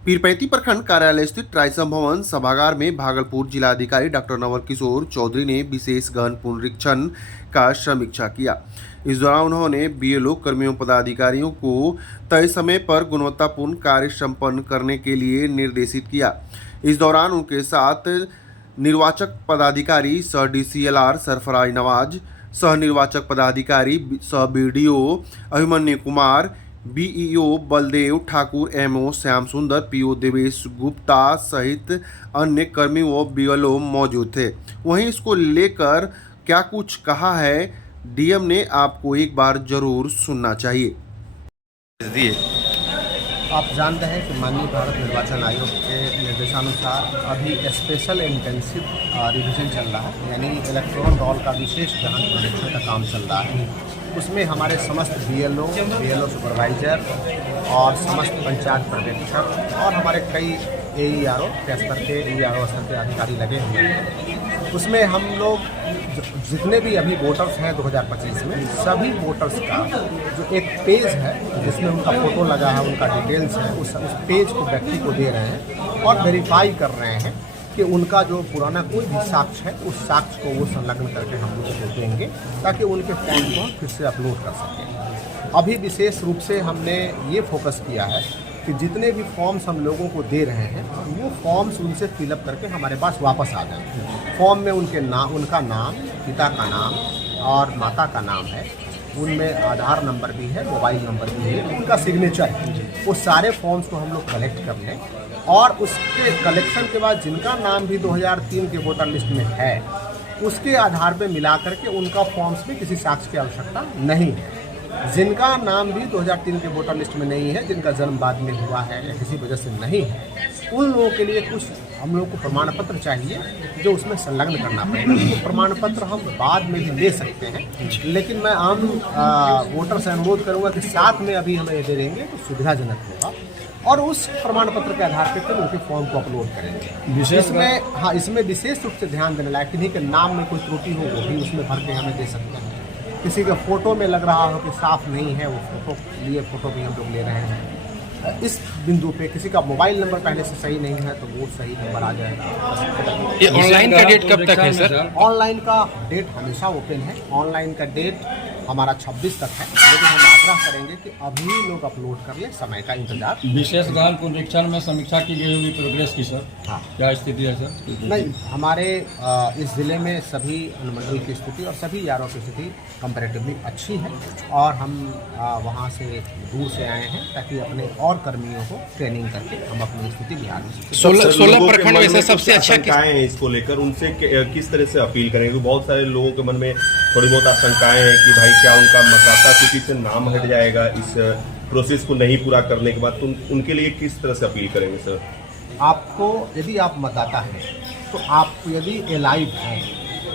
पीरपैंती प्रखंड कार्यालय स्थित ट्राइसम भवन सभागार में भागलपुर जिलाधिकारी डॉक्टर नवल किशोर चौधरी ने विशेष गहन पुनरीक्षण का समीक्षा किया। इस दौरान उन्होंने बीएलओ कर्मियों पदाधिकारियों को तय समय पर गुणवत्तापूर्ण कार्य संपन्न करने के लिए निर्देशित किया। इस दौरान उनके साथ निर्वाचक पदाधिकारी सह डीसीएलआर सरफराज नवाज, सह निर्वाचक पदाधिकारी सह BDO Abhimanyu Kumar, BEO Baldev Thakur, MO Shyam Sundar, PO Devesh Gupta सहित अन्य कर्मी व बीएलओ मौजूद थे। वहीं इसको लेकर क्या कुछ कहा है डीएम ने, आपको एक बार जरूर सुनना चाहिए। आप जानते हैं कि माननीय भारत निर्वाचन आयोग के निर्देशानुसार अभी स्पेशल इंटेंसिव रिवीजन चल रहा है, यानी इलेक्टोरल रोल का विशेष गहन पुनरीक्षण का काम चल रहा है। उसमें हमारे समस्त बीएलओ सुपरवाइजर और समस्त पंचायत पर्यवेक्षक और हमारे कई एईआरओ स्तर के अधिकारी लगे हुए हैं। उसमें हम लोग जितने भी अभी वोटर्स हैं 2025 में, सभी वोटर्स का जो एक पेज है जिसमें उनका फोटो लगा है, उनका डिटेल्स है, उस पेज को व्यक्ति को दे रहे हैं और वेरीफाई कर रहे हैं कि उनका जो पुराना कोई भी साक्ष्य है उस साक्ष्य को वो संलग्न करके हम लोग को देंगे ताकि उनके फॉर्म को फिर से अपलोड कर सकें। अभी विशेष रूप से हमने ये फोकस किया है कि जितने भी फॉर्म्स हम लोगों को दे रहे हैं वो फॉर्म्स उनसे फिलअप करके हमारे पास वापस आ जाए। फॉर्म में उनका नाम, पिता का नाम और माता का नाम है, उनमें आधार नंबर भी है, मोबाइल नंबर भी है, उनका सिग्नेचर है। वो सारे फॉर्म्स को हम लोग कलेक्ट कर लें और उसके कलेक्शन के बाद जिनका नाम भी 2003 के वोटर लिस्ट में है उसके आधार पर मिला करके उनका फॉर्म्स में किसी साक्ष्य की आवश्यकता नहीं है। जिनका नाम भी 2003 के वोटर लिस्ट में नहीं है, जिनका जन्म बाद में हुआ है या किसी वजह से नहीं है, उन लोगों के लिए कुछ हम लोगों को प्रमाण पत्र चाहिए जो उसमें संलग्न करना पड़ेगा। तो प्रमाण पत्र हम बाद में भी ले सकते हैं, लेकिन मैं आम वोटर से अनुरोध करूंगा कि साथ में अभी हमें दे देंगे तो सुविधाजनक होगा और उस प्रमाण पत्र के आधार पर उनके फॉर्म को अपलोड करेंगे। इसमें विशेष रूप से ध्यान देने लायक नहीं कि नाम में कोई त्रुटि हो वो भी उसमें भर के हमें दे सकते हैं। किसी का फोटो में लग रहा हो कि साफ नहीं है, वो फोटो भी हम लोग ले रहे हैं। इस बिंदु पे किसी का मोबाइल नंबर पहले से सही नहीं है तो वो सही नंबर आ जाएगा। ये ऑनलाइन का डेट कब तक है सर? ऑनलाइन का डेट हमेशा ओपन है। ऑनलाइन का डेट हमारा 26 तक है, लेकिन हम आग्रह करेंगे कि अभी लोग अपलोड कर ले, समय का इंतजार। विशेष गहन पुनरीक्षण में समीक्षा की गई होगी प्रोग्रेस की सर? हाँ, क्या स्थिति है सर? नहीं, हमारे इस ज़िले में सभी अनुमंडल की स्थिति और सभी यारों की स्थिति कंपैरेटिवली अच्छी है और हम वहाँ से दूर से आए हैं ताकि अपने और कर्मियों को ट्रेनिंग करके हम अपनी स्थिति बिहार में 16 प्रखंड में से सबसे अच्छा आशंकाएं हैं इसको लेकर, उनसे किस तरह से अपील करेंगे? बहुत सारे लोगों के मन में थोड़ी बहुत आशंकाएं हैं कि भाई क्या उनका मतदाता सूची से नाम हट जाएगा इस प्रोसेस को नहीं पूरा करने के बाद, तो उनके लिए किस तरह से अपील करेंगे सर? आपको यदि आप मतदाता हैं तो आपको यदि एलाइव है,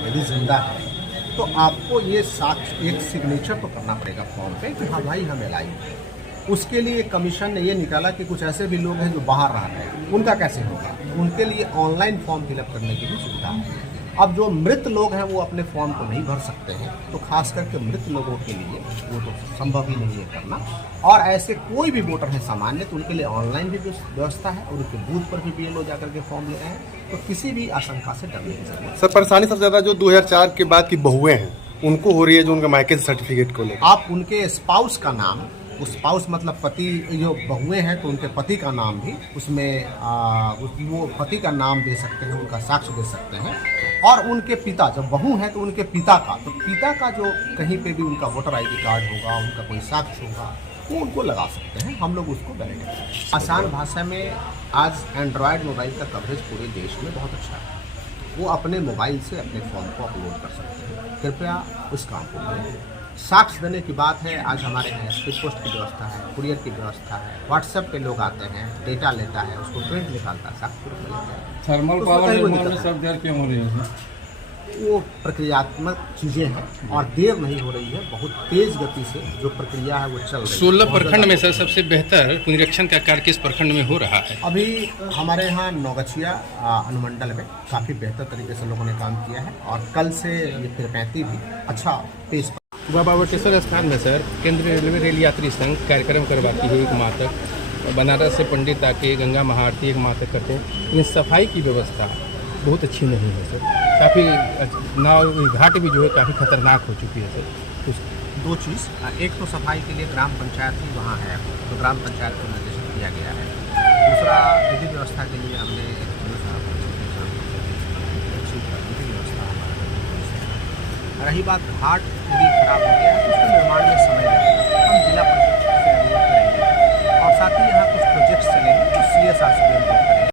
यदि जिंदा है तो आपको ये साक्ष्य एक सिग्नेचर तो करना पड़ेगा फॉर्म पे कि हाँ भाई हम एलाइव हैं। उसके लिए कमीशन ने ये निकाला कि कुछ ऐसे भी लोग हैं जो बाहर रह रहे हैं, उनका कैसे होगा? उनके लिए ऑनलाइन फॉर्म फिलअप करने की भी सुविधा है। अब जो मृत लोग हैं वो अपने फॉर्म को नहीं भर सकते हैं, तो खास करके मृत लोगों के लिए वो तो संभव ही नहीं है करना। और ऐसे कोई भी वोटर है सामान्य तो उनके लिए ऑनलाइन भी व्यवस्था है और उनके बूथ पर भी बीएलओ जाकर के फॉर्म ले रहे हैं, तो किसी भी आशंका से डरने की जरूरत नहीं। सर, परेशानी सबसे ज्यादा जो 2004 के बाद की बहुएं हैं उनको हो रही है, जो उनके मायके सर्टिफिकेट को लेकर। आप उनके स्पाउस का नाम, उस स्पाउस मतलब पति, जो बहुएं हैं तो उनके पति का नाम भी उसमें वो पति का नाम दे सकते हैं, उनका साक्ष्य दे सकते हैं। और उनके पिता, जब बहू है तो उनके पिता का, तो पिता का जो कहीं पे भी उनका वोटर आईडी कार्ड होगा, उनका कोई साक्ष्य होगा, वो उनको लगा सकते हैं। हम लोग उसको वैलिडेट करेंगे। आसान भाषा में आज एंड्रॉयड मोबाइल का कवरेज पूरे देश में बहुत अच्छा है। वो अपने मोबाइल से अपने फॉर्म को अपलोड कर सकते हैं। कृपया उस काम को करें। साक्ष्य देने की बात है, आज हमारे यहाँ स्पीड पोस्ट की व्यवस्था है, कुरियर की व्यवस्था है, व्हाट्सएप पे लोग आते हैं, डेटा लेता है, उसको प्रिंट निकालता है, साक्ष्य प्रूफ लेता है। थर्मल पावर निर्माण में सब देर क्यों हो रही है? वो प्रक्रियात्मक चीज़ें हैं और देर नहीं हो रही है, बहुत तेज गति से जो प्रक्रिया है वो चल रही है। 16 प्रखंड में सर सबसे बेहतर पुनरीक्षण का कार्य किस प्रखंड में हो रहा है? अभी हमारे यहाँ नौगछिया अनुमंडल में काफ़ी बेहतर तरीके से लोगों ने काम किया है और कल से ये पीरपैंती भी अच्छा पेश। बाबा बटेश्वर स्थान में सर केंद्रीय रेलवे रेल यात्री संघ कार्यक्रम करवाती है 1 माह तक, बनारस से पंडित आके गंगा महाआरती एक माह तक करते हैं, लेकिन सफाई की व्यवस्था बहुत अच्छी नहीं है सर। काफ़ी नाव घाट भी जो है काफ़ी खतरनाक हो चुकी है सर। दो चीज़, एक तो सफाई के लिए ग्राम पंचायत ही वहाँ है, तो ग्राम पंचायत को निर्देशित किया गया है। दूसरा, विधि व्यवस्था के लिए हमने अच्छी विधि व्यवस्था हमारा। रही बात घाट यदि खराब हो गया है तो उसके निर्माण में समय लगेगा, हम जिला परिषद से अनुरोध करेंगे और साथ ही यहाँ कुछ प्रोजेक्ट्स चलेंगे तो CSR से भी अनुरोध करेंगे